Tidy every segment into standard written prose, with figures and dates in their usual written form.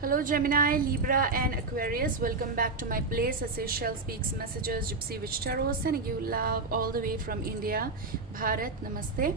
Hello Gemini, Libra and Aquarius. Welcome back to my place. Sashell Speaks Messages, Gypsy Witch Tarot, sending you love all the way from India. Bharat, namaste.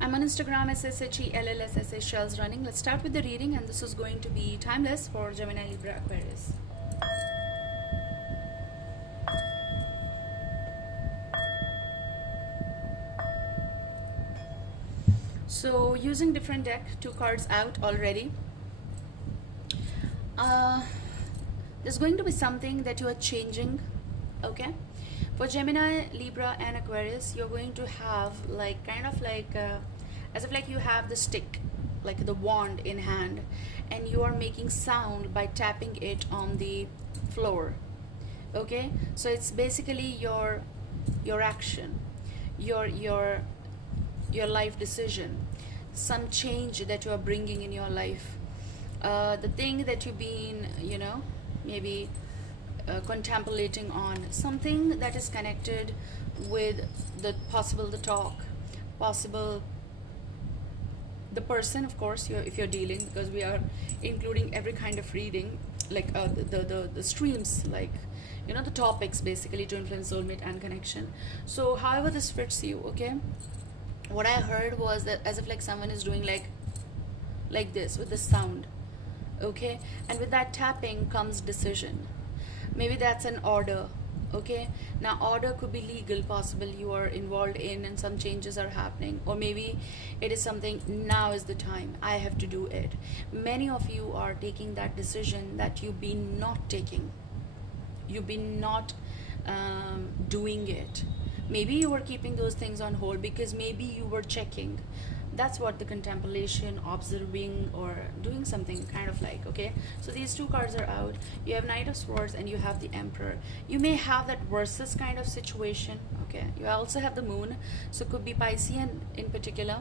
I'm on Instagram as SHELLS running. Let's start with the reading, and this is going to be timeless for Gemini, Libra, Aquarius. So using different deck, 2 cards out already. There's going to be something that you are changing, okay? For Gemini, Libra and Aquarius, you're going to have like kind of like as if like you have the stick, like the wand in hand, and you are making sound by tapping it on the floor, okay? So it's basically your action, your life decision, some change that you are bringing in your life. The thing that you've been, maybe contemplating on, something that is connected with the person, of course, if you're dealing, because we are including every kind of reading, like the streams, like, the topics, basically, twin flame, soulmate, and connection. So however this fits you, okay? What I heard was that as if like someone is doing like this with the sound, okay? And with that tapping comes decision. Maybe that's an order, okay? Now order could be legal, possible you are involved in and some changes are happening, or maybe it is something, now is the time, I have to do it. Many of you are taking that decision that you've been not taking. You've been not doing it. Maybe you were keeping those things on hold because maybe you were checking. That's what the contemplation, observing, or doing something kind of like, okay? So these 2 cards are out. You have Knight of Swords and you have the Emperor. You may have that versus kind of situation, okay? You also have the Moon, so it could be Piscean in particular.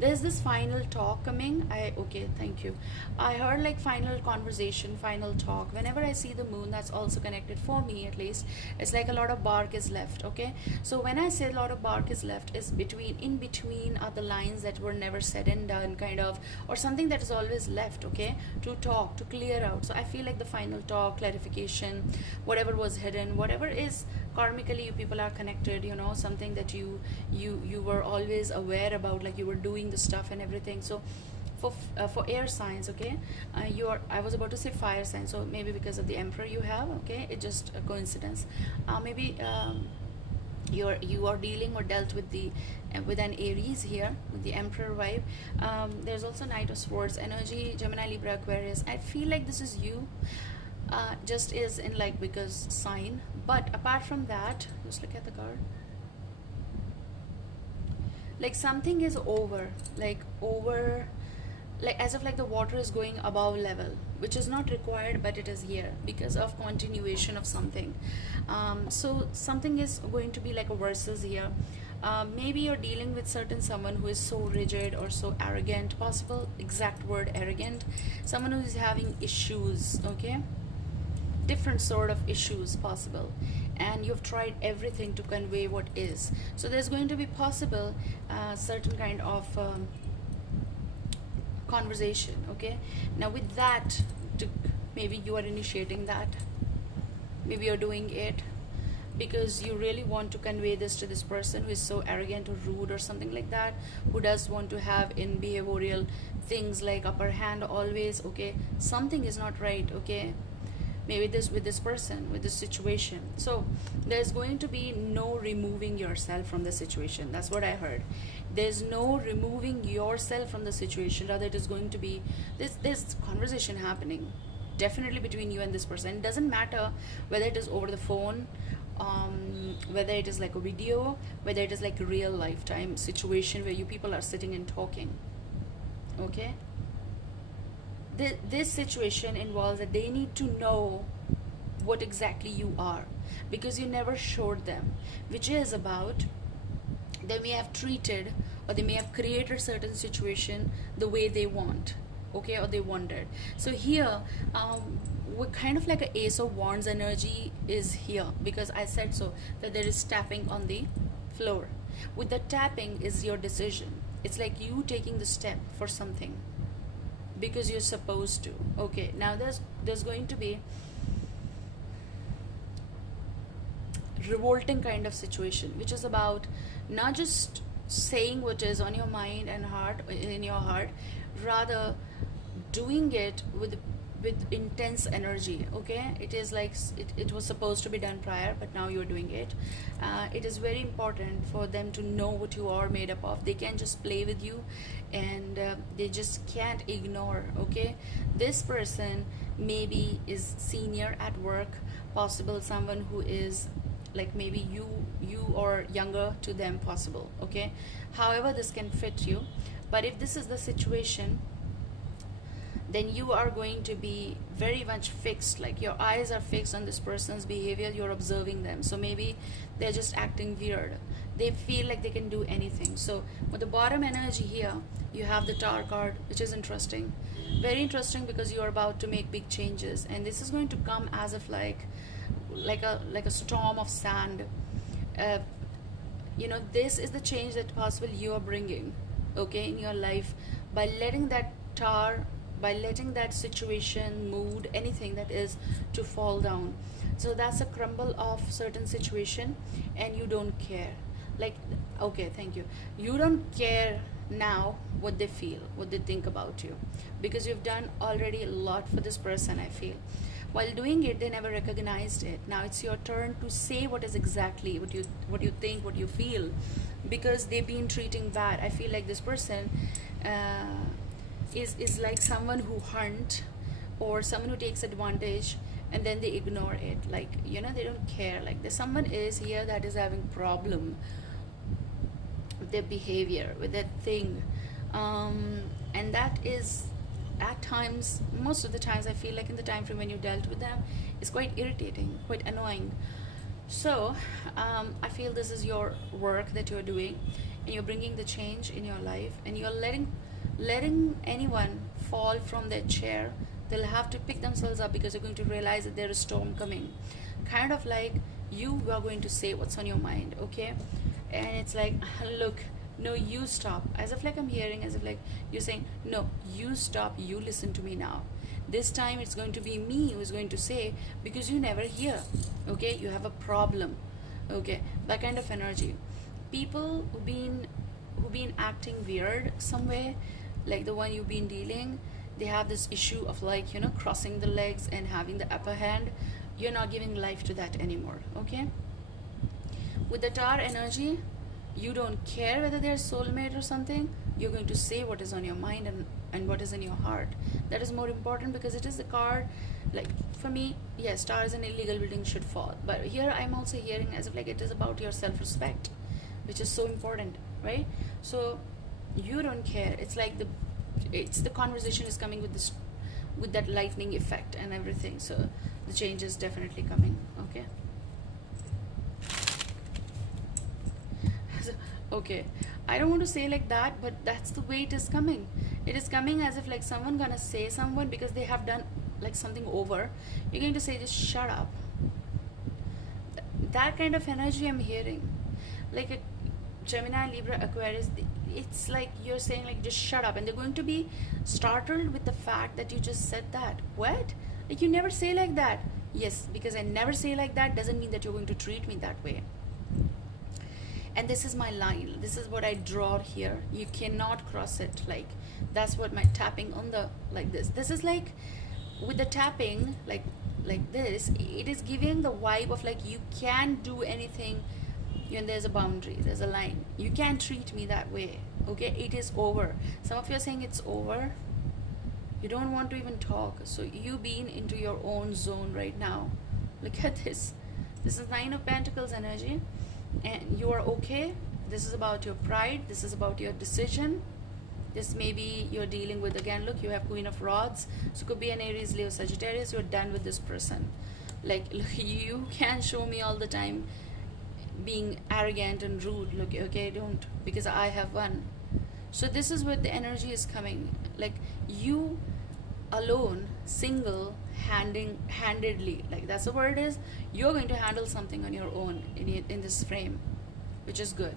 There's this final talk coming. Okay, thank you. I heard like final conversation, final talk. Whenever I see the Moon, that's also connected, for me at least, it's like a lot of bark is left, okay? So when I say a lot of bark is left, is in between are the lines that were never said and done, kind of, or something that is always left, okay, to talk, to clear out. So I feel like the final talk, clarification, whatever was hidden, whatever is karmically you people are connected, something that you were always aware about, like you were doing the stuff and everything. So for air signs, okay, I was about to say fire signs, so maybe because of the Emperor you have, okay, it's just a coincidence. Maybe you are dealing or dealt with with an Aries here, with the Emperor vibe. There's also Knight of Swords energy, Gemini, Libra, Aquarius. I feel like this is you, just is in like because sign. But apart from that, just look at the card. Like something is over, like as if like the water is going above level, which is not required, but it is here because of continuation of something. So something is going to be like a versus here. Maybe you're dealing with someone who is so rigid or so arrogant, possible exact word, arrogant, someone who is having issues, okay, different sort of issues possible, and you've tried everything to convey what is. So there's going to be possible certain kind of conversation, okay? Now with that, maybe you are initiating that, maybe you're doing it because you really want to convey this to this person who is so arrogant or rude or something like that, who does want to have in behavioral things like upper hand always, okay? Something is not right, okay? Maybe with this person, with this situation. So there's going to be no removing yourself from the situation. That's what I heard. There's no removing yourself from the situation. Rather, it is going to be this conversation happening definitely between you and this person. It doesn't matter whether it is over the phone, whether it is like a video, whether it is like a real lifetime situation where you people are sitting and talking, okay? This situation involves that they need to know what exactly you are, because you never showed them, which is about they may have treated or they may have created certain situation the way they want, okay, or they wanted. So here we're kind of like an Ace of Wands energy is here, because I said so, that there is tapping on the floor. With the tapping is your decision. It's like you taking the step for something because you're supposed to. Okay, now there's going to be revolting kind of situation, which is about not just saying what is on your mind and heart, in your heart, rather doing it with intense energy. Okay, it is like it was supposed to be done prior, but now you're doing it. It is very important for them to know what you are made up of. They can't just play with you, and they just can't ignore. Okay, this person maybe is senior at work, possible someone who is like maybe you or younger to them, possible. Okay, however this can fit you, but if this is the situation, then you are going to be very much fixed, like your eyes are fixed on this person's behavior, you're observing them. So maybe they're just acting weird, they feel like they can do anything. So with the bottom energy here, you have the Tower card, which is interesting, very interesting, because you're about to make big changes, and this is going to come as if like a storm of sand. You know, this is the change that possible you are bringing, okay, in your life, by letting that Tower, by letting that situation, mood, anything that is to fall down. So that's a crumble of certain situation, and you don't care. Like, okay, thank you. You don't care now what they feel, what they think about you, because you've done already a lot for this person, I feel. While doing it, they never recognized it. Now it's your turn to say what is exactly what you think, what you feel, because they've been treating bad. I feel like this person is like someone who hunt, or someone who takes advantage, and then they ignore it. Like, you know, they don't care. Like, there's someone is here that is having problem with their behavior, with their thing, and that is at times, most of the times, I feel like in the time frame when you dealt with them, is quite irritating, quite annoying. So I feel this is your work that you're doing, and you're bringing the change in your life, and you're letting anyone fall from their chair. They'll have to pick themselves up, because they're going to realize that there is a storm coming. Kind of like you are going to say what's on your mind, okay? And it's like, look, no, you stop. As if like I'm hearing, as if like you're saying, no, you stop, you listen to me now. This time it's going to be me who's going to say, because you never hear, okay? You have a problem, okay? That kind of energy. People who've been acting weird somewhere, like the one you've been dealing, they have this issue of like, you know, crossing the legs and having the upper hand. You're not giving life to that anymore, okay? With the Tower energy, you don't care whether they're soulmate or something. You're going to say what is on your mind and what is in your heart. That is more important, because it is the card. Like, for me, yes, Towers and illegal building should fall, but here I'm also hearing as if like it is about your self-respect, which is so important, right? So you don't care. It's like the conversation is coming with this, with that lightning effect and everything. So the change is definitely coming, okay? Okay, I don't want to say like that, but that's the way it is coming. It is coming as if like someone gonna say someone, because they have done like something over, you're going to say, just shut up. That kind of energy I'm hearing. Like a Gemini, Libra, Aquarius, it's like you're saying like, just shut up, and they're going to be startled with the fact that you just said that. What? Like, you never say like that. Yes, because I never say like that doesn't mean that you're going to treat me that way. And this is my line, this is what I draw here. You cannot cross it. Like, that's what my tapping on the, like this is like, with the tapping like this, it is giving the vibe of like, you can't do anything, and there's a boundary, there's a line. You can't treat me that way, okay? It is over. Some of you are saying it's over, you don't want to even talk. So you being into your own zone right now. Look at this. This is 9 of Pentacles energy, and you are okay. This is about your pride, this is about your decision. This maybe you're dealing with, again, look, you have Queen of Rods, so it could be an Aries, Leo, Sagittarius. You're done with this person. Like, look, you can't show me all the time being arrogant and rude. Look, okay, don't, because I have one. So this is what the energy is coming, like you alone, single handedly, like that's the word, is you're going to handle something on your own in this frame, which is good.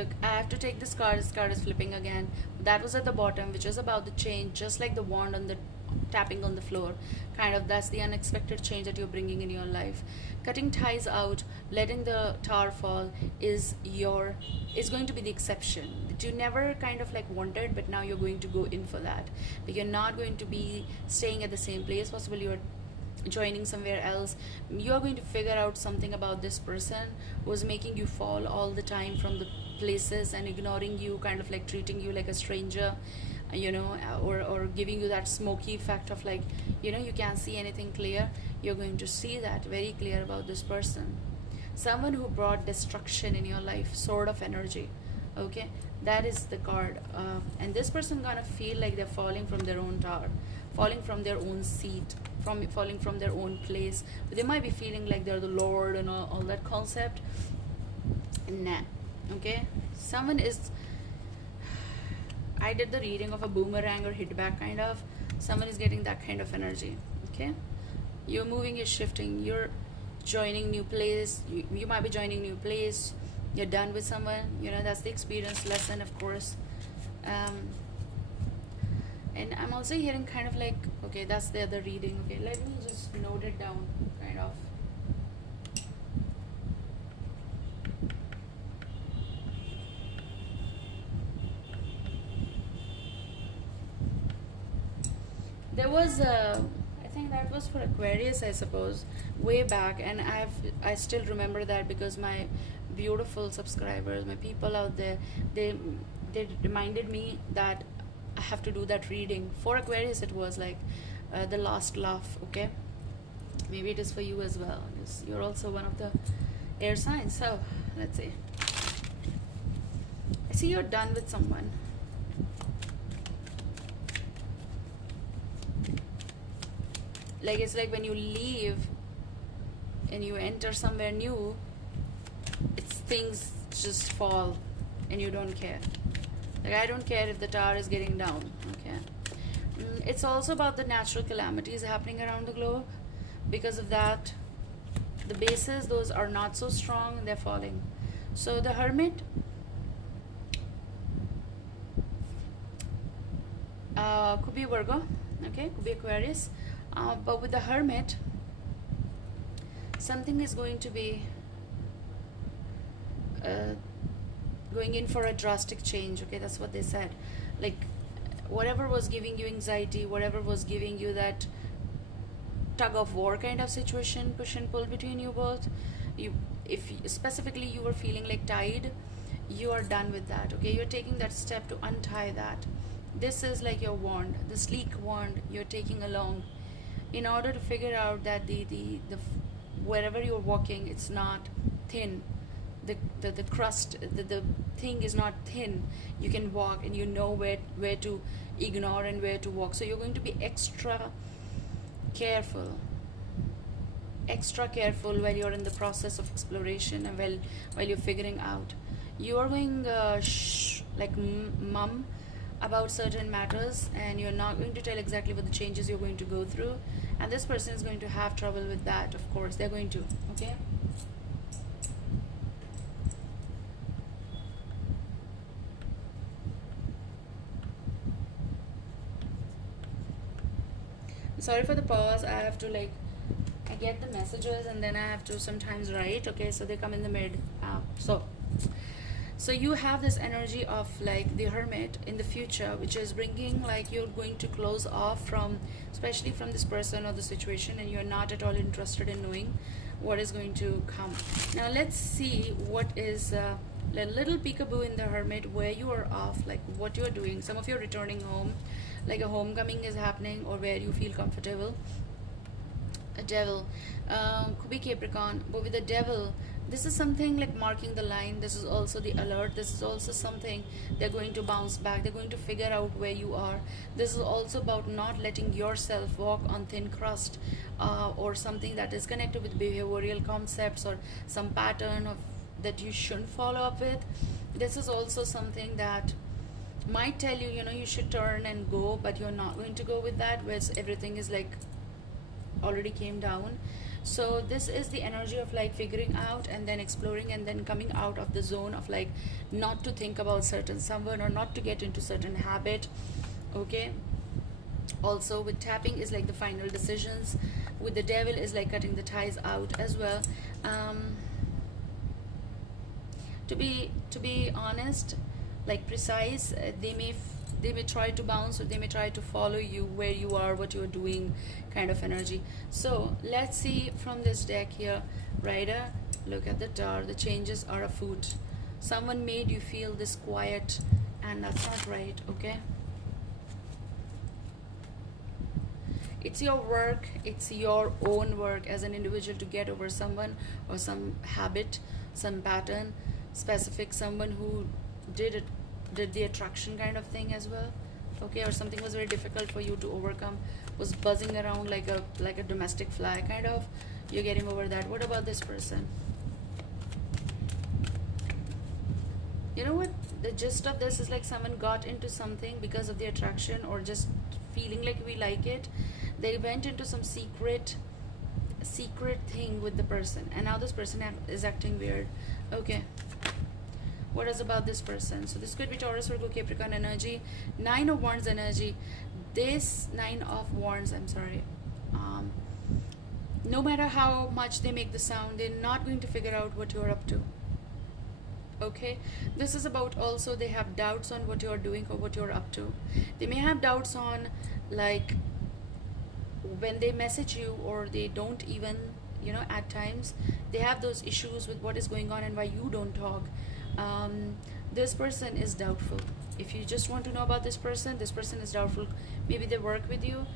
look, I have to take this card. This card is flipping again. That was at the bottom, which is about the change, just like the wand on the tapping on the floor. Kind of, that's the unexpected change that you're bringing in your life. Cutting ties out, letting the tower fall is going to be the exception that you never kind of like wanted, but now you're going to go in for that. But you're not going to be staying at the same place. Possibly you're joining somewhere else. You are going to figure out something about this person who was making you fall all the time from the places and ignoring you, kind of like treating you like a stranger, you know, or giving you that smoky effect of like, you know, you can't see anything clear. You're going to see that very clear about this person. Someone who brought destruction in your life, sword of energy. Okay, that is the card. And this person gonna feel like they're falling from their own tower, falling from their own seat, falling from their own place. But they might be feeling like they're the Lord and all that concept. Nah. Okay, someone is, I did the reading of a boomerang or hit back kind of. Someone is getting that kind of energy. Okay, you're moving, you're shifting, you're joining new place. You might be joining new place. You're done with someone, you know, that's the experience lesson, of course. And I'm also hearing kind of like, okay, that's the other reading. Okay, let me just note it down, kind of. There was I think that was for Aquarius, I suppose, way back, and I still remember that because my beautiful subscribers, my people out there, they reminded me that I have to do that reading. For Aquarius it was like the last laugh. Okay, maybe it is for you as well, because you're also one of the air signs. So let's see. I see you're done with someone. Like, it's like when you leave and you enter somewhere new, it's things just fall and you don't care. Like, I don't care if the tower is getting down. Okay, it's also about the natural calamities happening around the globe. Because of that, the bases, those are not so strong, they're falling. So the Hermit, could be Virgo, okay, could be Aquarius. But with the Hermit, something is going to be going in for a drastic change. Okay, that's what they said. Like, whatever was giving you anxiety, whatever was giving you that tug of war kind of situation, push and pull between you both, if specifically you were feeling like tied, you are done with that. Okay, you're taking that step to untie that. This is like your wand, the sleek wand you're taking along, in order to figure out that the wherever you're walking, it's not thin. The crust, the thing is not thin. You can walk and you know where to ignore and where to walk. So you're going to be extra careful while you're in the process of exploration, and while you're figuring out. You are going like mum about certain matters, and you're not going to tell exactly what the changes you're going to go through, and this person is going to have trouble with that. Of course they're going to. Okay, sorry for the pause. I have to like, I get the messages and then I have to sometimes write. Okay, so they come in the mid. So you have this energy of like the Hermit in the future, which is bringing like you're going to close off from, especially from this person or the situation, and you're not at all interested in knowing what is going to come. Now let's see what is a little peekaboo in the Hermit, where you are off, like what you're doing. Some of you are returning home, like a homecoming is happening, or where you feel comfortable. A Devil, could be Capricorn, but with the Devil, this is something like marking the line. This is also the alert. This is also something they're going to bounce back. They're going to figure out where you are. This is also about not letting yourself walk on thin crust, or something that is connected with behavioral concepts or some pattern of that you shouldn't follow up with. This is also something that might tell you, you know, you should turn and go, but you're not going to go with that, where everything is like already came down. So this is the energy of like figuring out and then exploring and then coming out of the zone of like not to think about certain someone or not to get into certain habit. Okay, also with tapping is like the final decisions. With the devil is like cutting the ties out as well. To be honest, like precise, they may try to bounce, or they may try to follow you where you are, what you're doing, kind of energy. So let's see from this deck here. Rider, look at the Tower. The changes are afoot. Someone made you feel this quiet, and that's not right. Okay, it's your work, it's your own work as an individual to get over someone or some habit, some pattern, specific someone who did the attraction kind of thing as well. Okay, or something was very difficult for you to overcome, was buzzing around like a domestic fly kind of. You're getting over that. What about this person? You know what the gist of this is? Like someone got into something because of the attraction or just feeling like we like it. They went into some secret thing with the person, and now this person is acting weird. Okay, what is about this person? So this could be Taurus, Virgo, Capricorn energy. 9 of Wands energy. This 9 of Wands, I'm sorry, no matter how much they make the sound, they're not going to figure out what you're up to. Okay, this is about also they have doubts on what you're doing or what you're up to. They may have doubts on like when they message you, or they don't even, you know, at times they have those issues with what is going on and why you don't talk. This person is doubtful. If you just want to know about this person is doubtful. Maybe they work with you,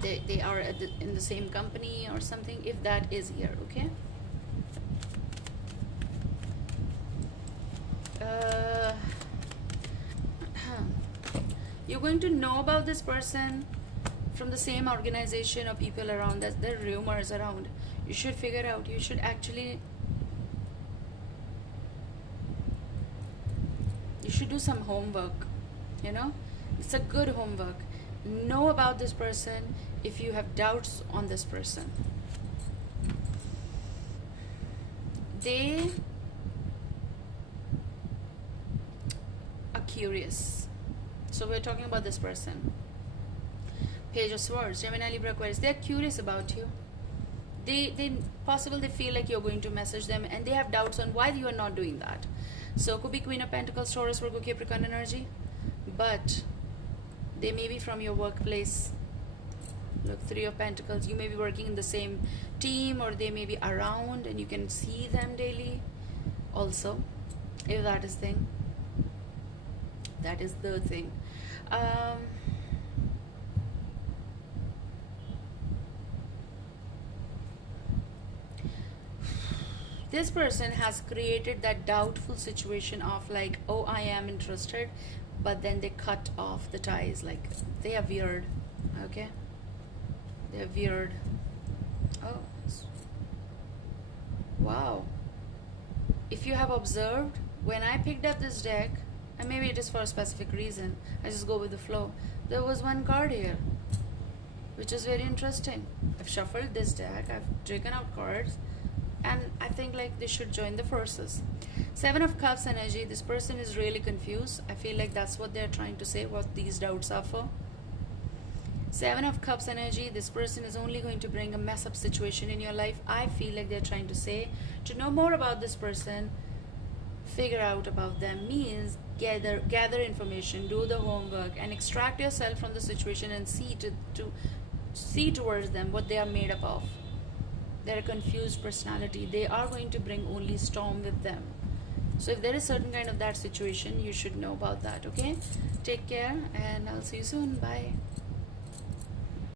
they are in the same company or something, if that is here. Okay, you're going to know about this person from the same organization or people around. That there are rumors around. You should figure out, you should actually, you should do some homework. You know, it's a good homework. Know about this person if you have doubts on this person. They are curious. So we're talking about this person. Page of Swords, Gemini, Libra, Aquarius. They're curious about you. They possible they feel like you're going to message them, and they have doubts on why you are not doing that. So could be Queen of Pentacles, Taurus, Virgo, Capricorn energy, but they may be from your workplace. Look, 3 of Pentacles. You may be working in the same team, or they may be around and you can see them daily also, if that is thing. That is the thing. This person has created that doubtful situation of like, oh, I am interested, but then they cut off the ties. Like, they are weird. Okay, they're weird. Oh, wow. If you have observed, when I picked up this deck, and maybe it is for a specific reason, I just go with the flow, there was one card here which is very interesting. I've shuffled this deck, I've taken out cards, and I think like they should join the forces. 7 of Cups energy. This person is really confused. I feel like that's what they're trying to say, what these doubts are for. 7 of Cups energy. This person is only going to bring a mess up situation in your life. I feel like they're trying to say, to know more about this person, figure out about them, means gather information, do the homework, and extract yourself from the situation and see towards them what they are made up of. They're a confused personality. They are going to bring only storm with them. So if there is certain kind of that situation, you should know about that. Okay, take care, and I'll see you soon. Bye.